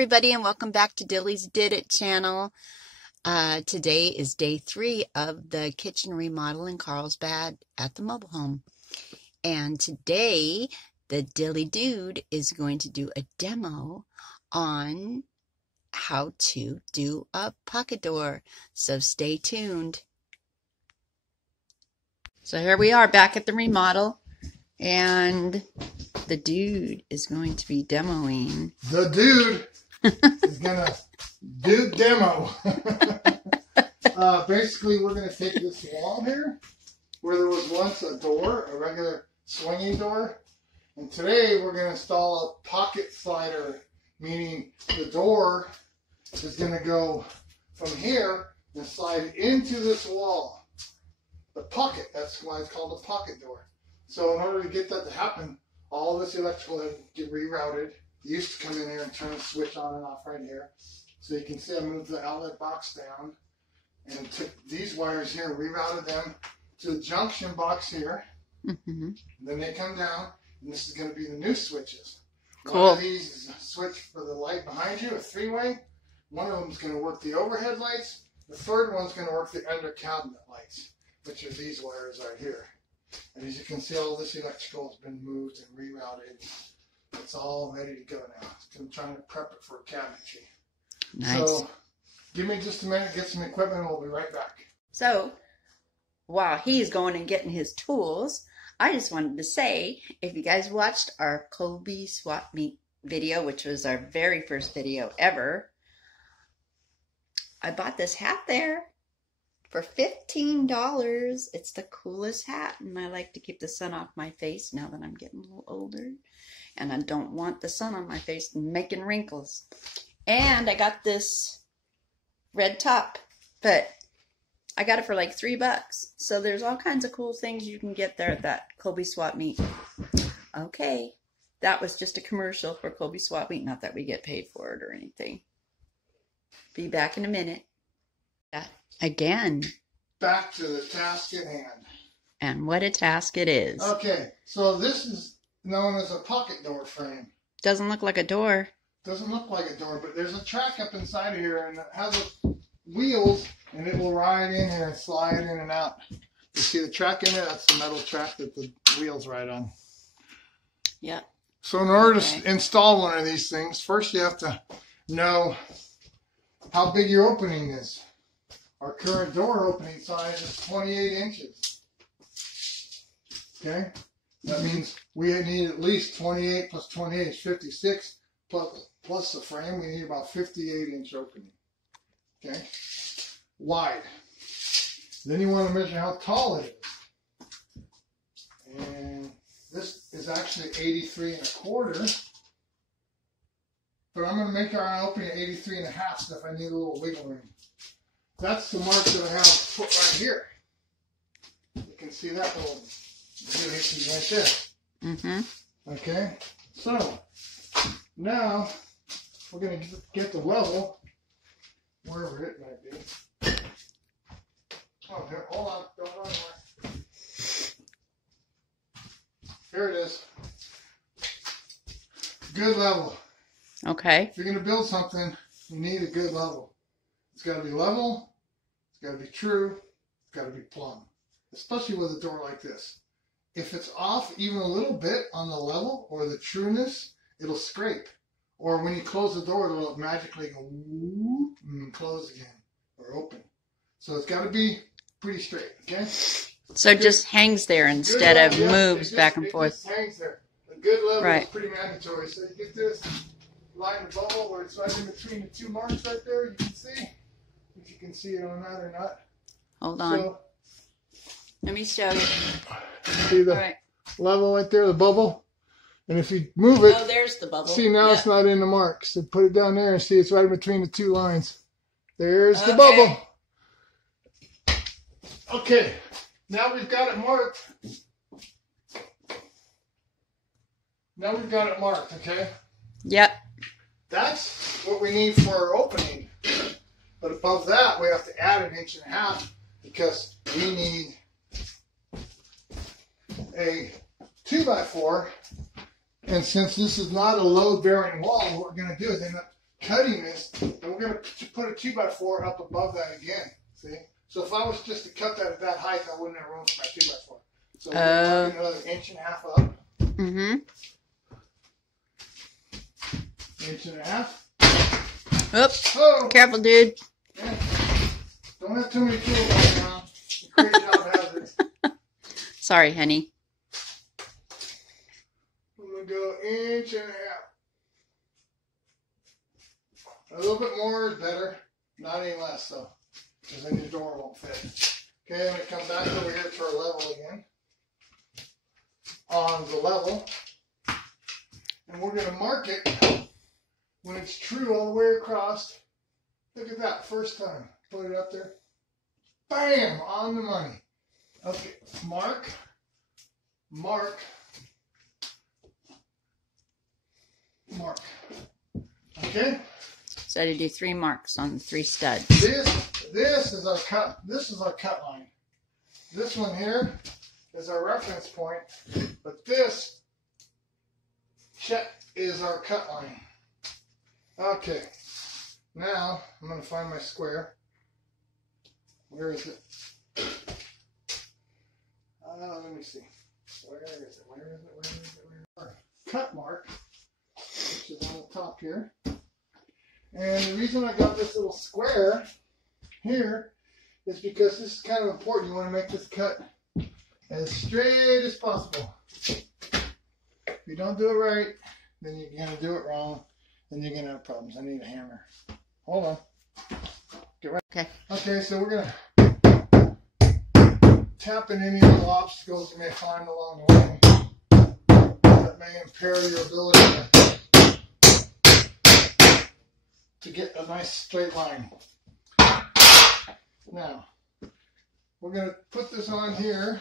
everybody, and welcome back to Dilly's Did It channel. Today is day 3 of the kitchen remodel in Carlsbad at the mobile home. And today, the Dilly Dude is going to do a demo on how to do a pocket door. So stay tuned. So here we are back at the remodel, and the dude is going to be demoing. The dude is gonna do demo. Basically, we're gonna take this wall here, where there was once a door, a regular swinging door, and today we're gonna install a pocket slider, meaning the door is gonna go from here and slide into this wall. The pocket, that's why it's called a pocket door. So in order to get that to happen, all this electrical had to get rerouted. You used to come in here and turn the switch on and off right here. So you can see I moved the outlet box down and took these wires here and rerouted them to the junction box here. Mm-hmm. Then they come down, and this is going to be the new switches. Cool. One of these is a switch for the light behind you, a 3-way. One of them is going to work the overhead lights. The third one's going to work the under cabinet lights, which are these wires right here. And as you can see, all this electrical has been moved and rerouted. It's all ready to go now. I'm trying to prep it for cabinetry. Nice. So give me just a minute, get some equipment, and we'll be right back. So while he's going and getting his tools, I just wanted to say, if you guys watched our Kobe swap meet video, which was our very first video ever, I bought this hat there for $15. It's the coolest hat, and I like to keep the sun off my face now that I'm getting a little older, and I don't want the sun on my face making wrinkles. And I got this red top, but I got it for like $3. So there's all kinds of cool things you can get there at that Kobe swap meet. Okay, that was just a commercial for Kobe swap meet, not that we get paid for it or anything. Be back in a minute. Again. Back to the task at hand. And what a task it is. Okay, so this is known as a pocket door frame. Doesn't look like a door. Doesn't look like a door, but there's a track up inside of here, and it has wheels, and it will ride in here and slide in and out. You see the track in there? That's the metal track that the wheels ride on. Yep. So in order to install one of these things, first you have to know how big your opening is. Our current door opening size is 28 inches. Okay? That means we need at least 28 plus 28 is 56. Plus the frame, we need about 58-inch opening. Okay? Wide. Then you want to measure how tall it is. And this is actually 83.25. But I'm going to make our opening 83.5, so if I need a little wiggle room. That's the mark that I have put right here. You can see that little doohickey right there. Mm-hmm. Okay? So, now, we're going to get the level, wherever it might be. Oh, here, hold on. Don't run away. Here it is. Good level. Okay. If you're going to build something, you need a good level. It's got to be level. It's got to be true. It's got to be plumb. Especially with a door like this. If it's off even a little bit on the level or the trueness, it'll scrape. Or when you close the door, it'll magically go whoop and close again or open. So it's got to be pretty straight, okay? So it just hangs there instead of moves back and forth. It just hangs there. A good level is pretty mandatory. So you get this line of bubble where it's right in between the two marks right there. You can see. If you can see it on that or not. Hold on. So, let me show you. See the level right there, the bubble? And if you move it, there's the bubble. See, now it's not in the mark. So put it down there and see it's right in between the two lines. There's the bubble. Okay, now we've got it marked. Now we've got it marked, okay? Yep. That's what we need for our opening. But above that, we have to add 1.5 inches because we need a 2x4. And since this is not a load-bearing wall, what we're going to do is end up cutting this, and we're going to put a 2x4 up above that again. See? So if I was just to cut that at that height, I wouldn't have room for my 2x4. So we're going to mark another 1.5 inches up. Mm-hmm. 1.5 inches. Oops. Oh! Careful, dude. Yeah. Don't have too many tools lying around. Create job hazards. Sorry, honey. I'm going to go 1.5 inches. A little bit more is better. Not any less, though. Because then your door won't fit. Okay, I'm going to come back over here to our level again. On the level. And we're going to mark it when it's true all the way across. Look at that, first time. Put it up there. Bam! On the money. Okay, mark. Mark. Mark. Okay? So to do 3 marks on the 3 studs. This is our cut. This is our cut line. This one here is our reference point, but this is our cut line. Okay. Now I'm going to find my square. Where is it? Let me see. Where is it? Where is it? Where is it? Where is it? Cut mark, which is on the top here. And the reason I got this little square here is because this is kind of important. You want to make this cut as straight as possible. If you don't do it right, then you're going to do it wrong, then you're going to have problems. I need a hammer. Hold on. Get right. Okay. Okay, so we're going to tap in any little obstacles you may find along the way that may impair your ability to get a nice straight line. Now, we're going to put this on here.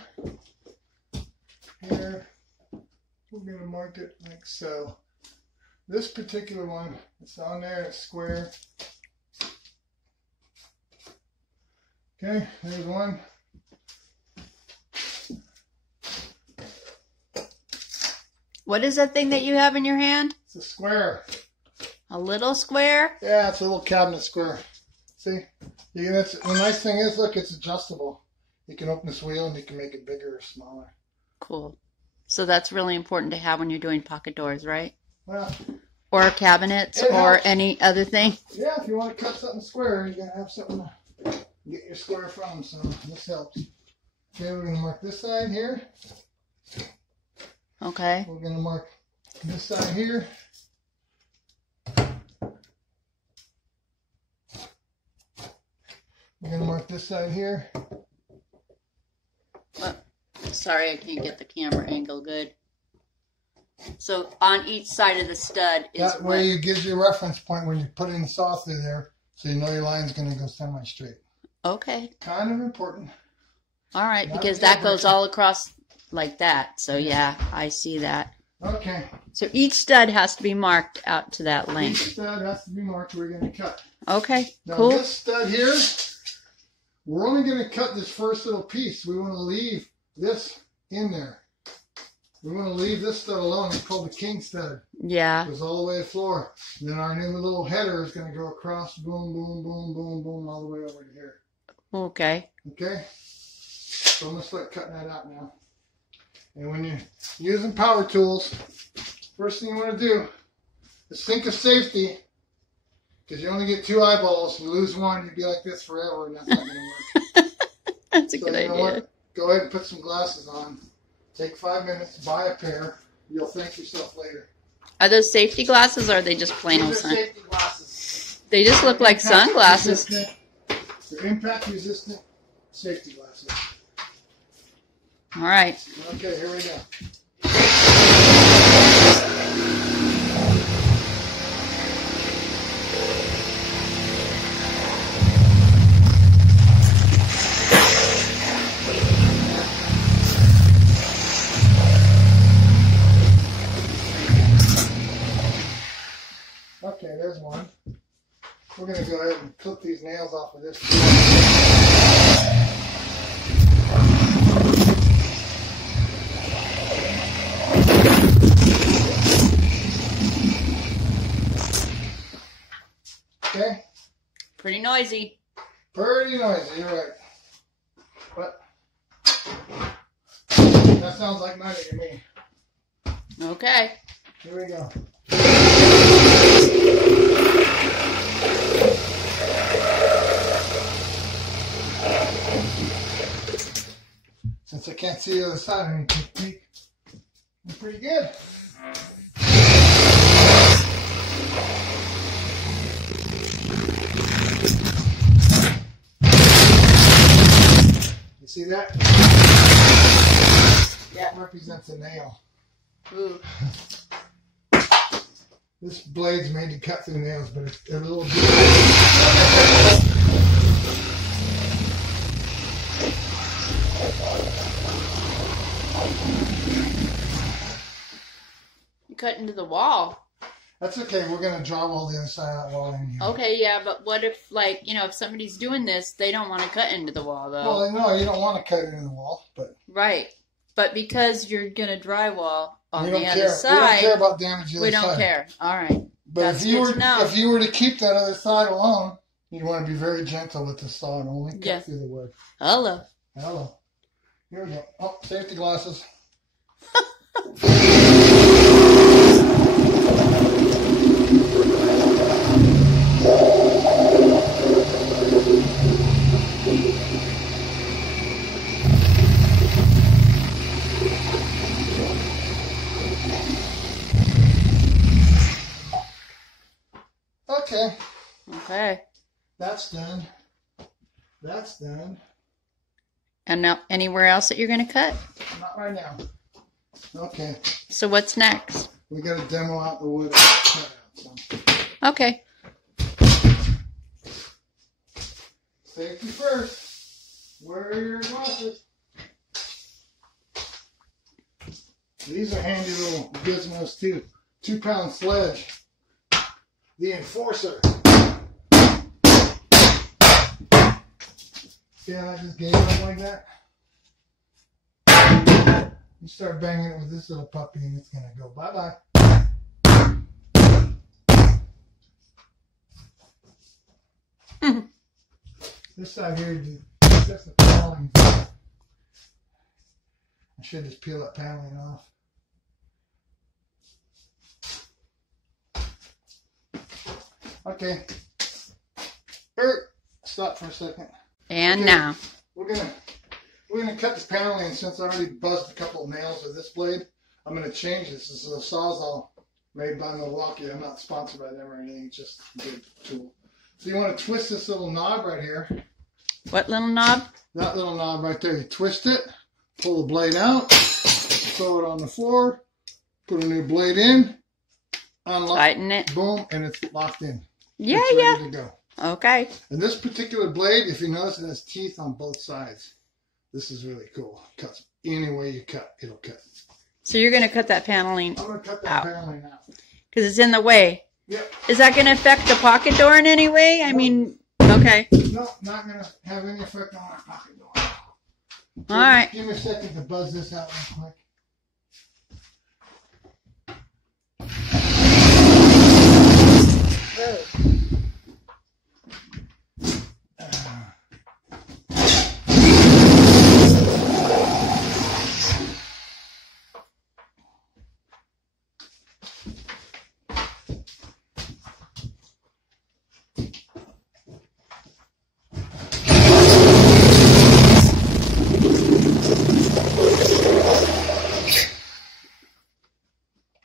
Here. We're going to mark it like so. This particular one, it's on there, it's square. Okay, there's one. What is that thing that you have in your hand? It's a square. A little square? Yeah, it's a little cabinet square. See? The nice thing is, look, it's adjustable. You can open this wheel and you can make it bigger or smaller. Cool. So that's really important to have when you're doing pocket doors, right? Well, or cabinets or any other thing. Yeah, if you want to cut something square, you gotta have something to get your square from. So this helps. Okay, we're gonna mark this side here. Okay. We're gonna mark this side here. We're gonna mark this side here. Sorry, I can't get the camera angle good. So on each side of the stud is that way it gives you a reference point when you're putting the saw through there, so you know your line's going to go semi-straight. Okay. Kind of important. All right, because that goes all across like that. So yeah, I see that. Okay. So each stud has to be marked out to that length. Each stud has to be marked. We're going to cut. Okay. Now cool. This stud here, we're only going to cut this first little piece. We want to leave this in there. We want to leave this stud alone. It's called the king stud. Yeah. It goes all the way to the floor. Then our new little header is going to go across, boom, boom, boom, boom, boom, all the way over to here. Okay. Okay? So I'm going to start cutting that out now. And when you're using power tools, first thing you want to do is think of safety. Because you only get 2 eyeballs. You lose one, you'd be like this forever, and that's not going to work. That's a good idea. What? Go ahead and put some glasses on. Take 5 minutes, buy a pair. You'll thank yourself later. Are those safety glasses or are they just plain old sun? Safety glasses. They just look like sunglasses. They're impact resistant safety glasses. All right. Okay, here we go. Okay, there's one. We're going to go ahead and clip these nails off of this. Pretty noisy. Pretty noisy, you're right. But that sounds like money to me. Okay. Here we go. Since I can't see the other side, I need to peek. It's pretty good. You see that? Yeah. That represents a nail. Ooh. This blade's made to cut through nails, but it's a little bit. You cut into the wall. That's okay. We're going to drywall the other side of that wall in here. Okay, yeah, but what if, like, you know, if somebody's doing this, they don't want to cut into the wall, though. Well, no, you don't want to cut into the wall, but. Right. But because you're going to drywall on We the don't other care. side. We don't care about damage to the We other don't side. care. All right. But That's if you good were to know. if you were to keep that other side alone, you'd want to be very gentle with the saw and only cut Yeah. through the wood. Hello. Hello. Here we go. Oh, safety glasses. Okay, Okay. that's done. That's done. And now, anywhere else that you're going to cut? Not right now. Okay, So what's next? we got to demo out the wood. Cut out some. Okay. Safety first. Where are your glasses? These are handy little gizmos too. 2-pound sledge. The Enforcer. See how I just gave up like that? You start banging it with this little puppy and it's gonna go bye-bye. This side here, just the paneling. I should just peel that paneling off. Okay. Stop for a second. And Okay. now. We're gonna cut this paneling, and since I already buzzed a couple of nails with this blade, I'm gonna change this. This is a Sawzall made by Milwaukee. I'm not sponsored by them or anything, it's just a good tool. So you want to twist this little knob right here. What little knob? That little knob right there. You twist it, pull the blade out, throw it on the floor, put a new blade in, unlock, Tighten it. boom, and it's locked in. Yeah, It's yeah. ready to go. Okay. And this particular blade, if you notice, it has teeth on both sides. This is really cool. Cuts any way you cut, it'll cut. So you're going to cut that paneling I'm going to cut that out paneling out. because it's in the way. Yep. Is that going to affect the pocket door in any way? I mean, okay. No, not going to have any effect on our pocket door. All right. Give me a second to buzz this out real quick.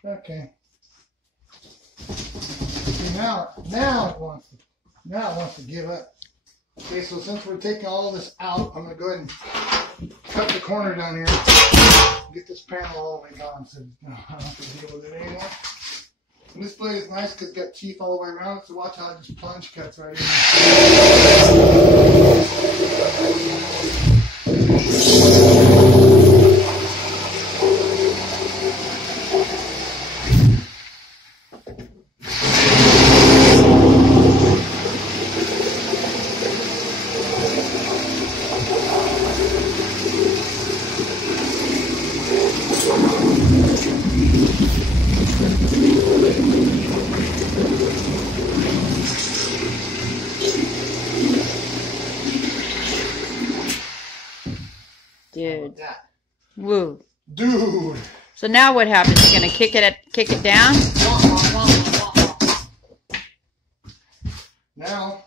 Okay. See, now it wants to give up. Okay, so since we're taking all this out, I'm gonna go ahead and cut the corner down here. Get this panel all the way gone, so I don't have to deal with it anymore. And this blade is nice because it's got teeth all the way around it, so watch how it just plunge cuts right in. Dude. That. Woo. Dude. So now what happens? You're gonna kick it down? Now,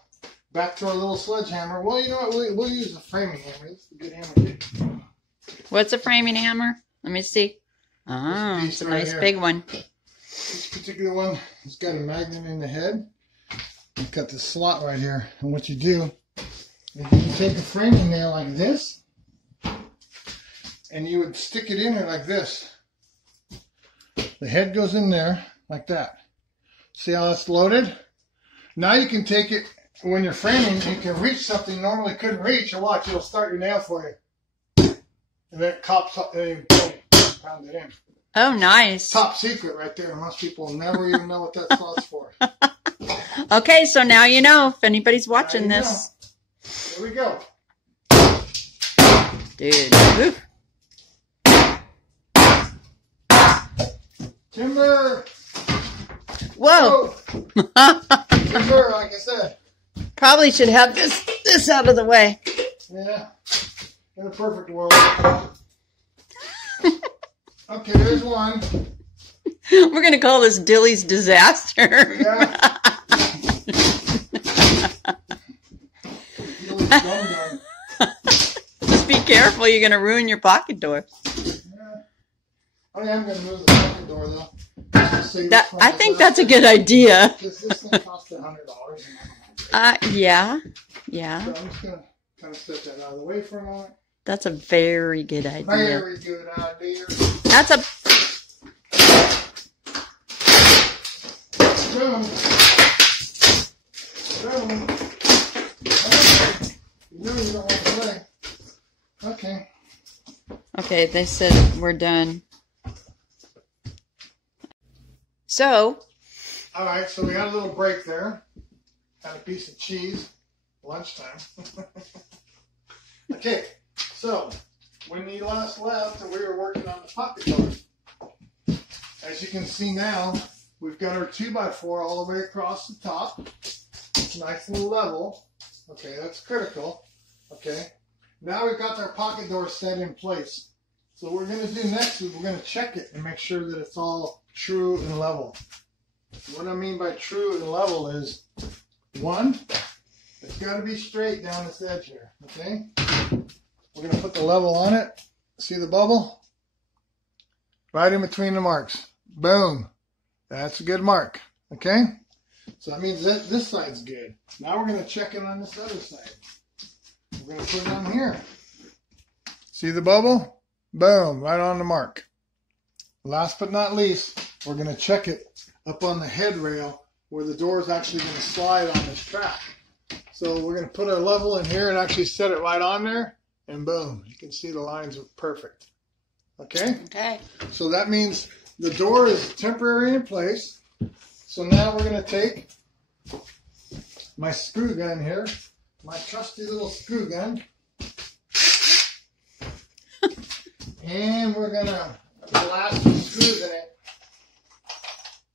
back to our little sledgehammer. Well, you know what? We'll use a framing hammer. This is a good hammer. What's a framing hammer? Let me see. Oh, it's a nice big one. This particular one has got a magnet in the head. It's got this slot right here. And what you do is you take a framing nail like this, and you would stick it in there like this. The head goes in there like that. See how it's loaded? Now you can take it, when you're framing, you can reach something you normally couldn't reach, and watch, it'll start your nail for you. And then it cops up, and you pound it in. Oh, nice. Top secret right there. Most people never even know what that slot's for. Okay, so now you know if anybody's watching this. Here we go. Dude. Woo. Timber. Whoa. Timber, like I said. Probably should have this out of the way. Yeah. In a perfect world. Okay, there's one. We're going to call this Dilly's disaster. Yeah. Dilly's dum-dum. Just be careful. You're going to ruin your pocket door. Yeah. I am going to move the pocket door, though. I think that's a good idea. Does this thing cost $100? Yeah. So I'm just going to kind of set that out of the way for a moment. That's a very good idea. Very good idea. That's a... Boom. Boom. You know you don't want to play. Okay. Okay, they said we're done. So... Alright, so we had a little break there. Had a piece of cheese. Lunchtime. Okay. So, when you last left, we were working on the pocket door. As you can see now, we've got our 2x4 all the way across the top. It's nice and level. Okay, that's critical. Okay. Now we've got our pocket door set in place. So what we're going to do next is we're going to check it and make sure that it's all true and level. What I mean by true and level is, one, it's got to be straight down this edge here. Okay. We're going to put the level on it. See the bubble? Right in between the marks. Boom. That's a good mark. Okay? So that means that this side's good. Now we're going to check it on this other side. We're going to put it on here. See the bubble? Boom. Right on the mark. Last but not least, we're going to check it up on the head rail where the door is actually going to slide on this track. So we're going to put our level in here and actually set it right on there. And boom, you can see the lines are perfect. Okay? Okay. So that means the door is temporarily in place. So now we're going to take my screw gun here, my trusty little screw gun, and we're going to blast some screws in it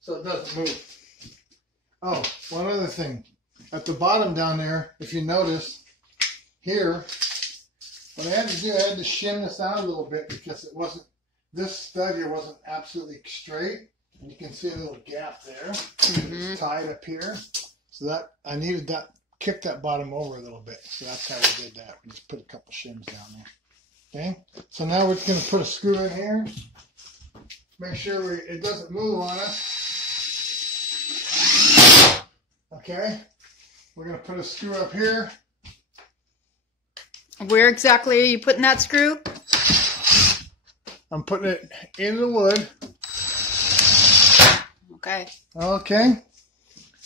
so it doesn't move. Oh, one other thing. At the bottom down there, if you notice, here, what I had to do, I had to shim this out a little bit because it wasn't, this stud here wasn't absolutely straight. And you can see a little gap there. It's tied up here. So that, I needed that, kick that bottom over a little bit. So that's how we did that. We just put a couple shims down there. Okay. So now we're just going to put a screw in here. Make sure it doesn't move on us. Okay. We're going to put a screw up here. Where exactly are you putting that screw? I'm putting it in the wood. Okay. Okay.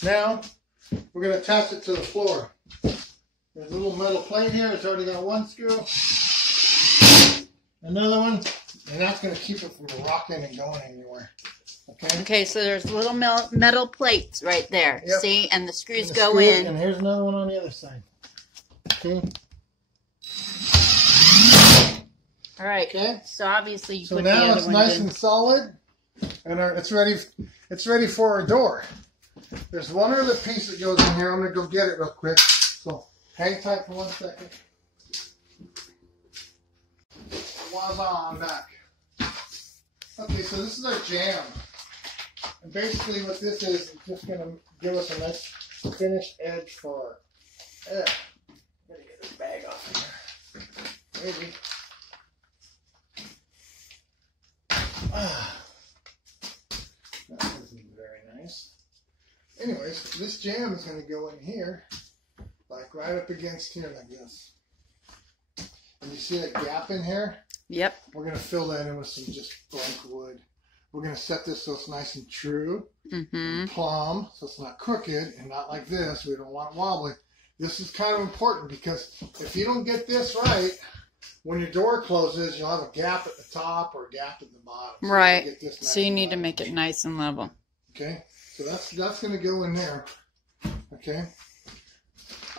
Now, we're going to attach it to the floor. There's a little metal plate here. It's already got one screw. Another one. And that's going to keep it from rocking and going anywhere. Okay. Okay, so there's little metal plates right there. Yep. See? And the screws And the go screw, in. And here's another one on the other side. Okay. All right. Okay. So obviously you So put the now other it's one nice in. and solid, and it's ready. It's ready for our door. There's one other piece that goes in here. I'm gonna go get it real quick. So hang tight for 1 second. Voila, I'm back. Okay, so this is our jam. And basically what this is just going to give us a nice finished edge for our... Gotta get this bag off of here. Maybe. That isn't very nice. Anyways, this jam is going to go in here, like right up against here like this. And you see that gap in here? Yep. We're going to fill that in with some just blank wood. We're going to set this so it's nice and true, and plumb, so it's not crooked and not like this. We don't want it wobbly. This is kind of important because if you don't get this right, when your door closes, you'll have a gap at the top or a gap at the bottom. So right. Nice so you need to make it nice and level. Okay. So that's going to go in there. Okay.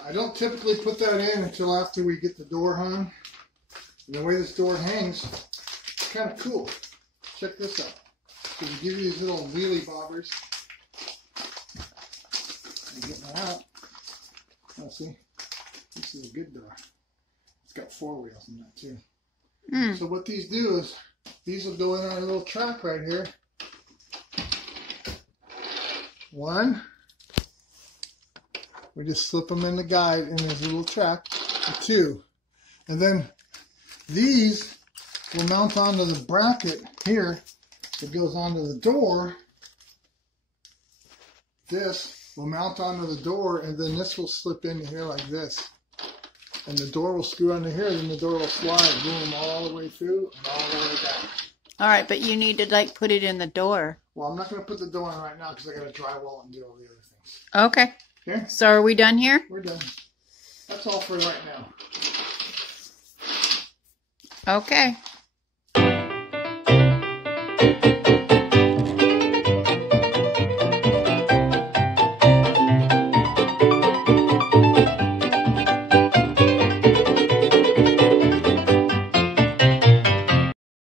I don't typically put that in until after we get the door hung. And the way this door hangs, it's kind of cool. Check this out. So we give you these little wheelie bobbers. And get that out. Now see, this is a good door. It's got 4 wheels in that too. So what these do is, these will go in our little track right here. 1, we just slip them in the guide in this little track. 2, and then these will mount onto the bracket here that goes onto the door. This will mount onto the door, and then this will slip into here like this. And the door will screw under here, then the door will slide, boom, all the way through and all the way down. All right, but you need to like put it in the door. Well, I'm not going to put the door in right now because I got to drywall and do all the other things. Okay. Okay? So are we done here? We're done. That's all for right now. Okay.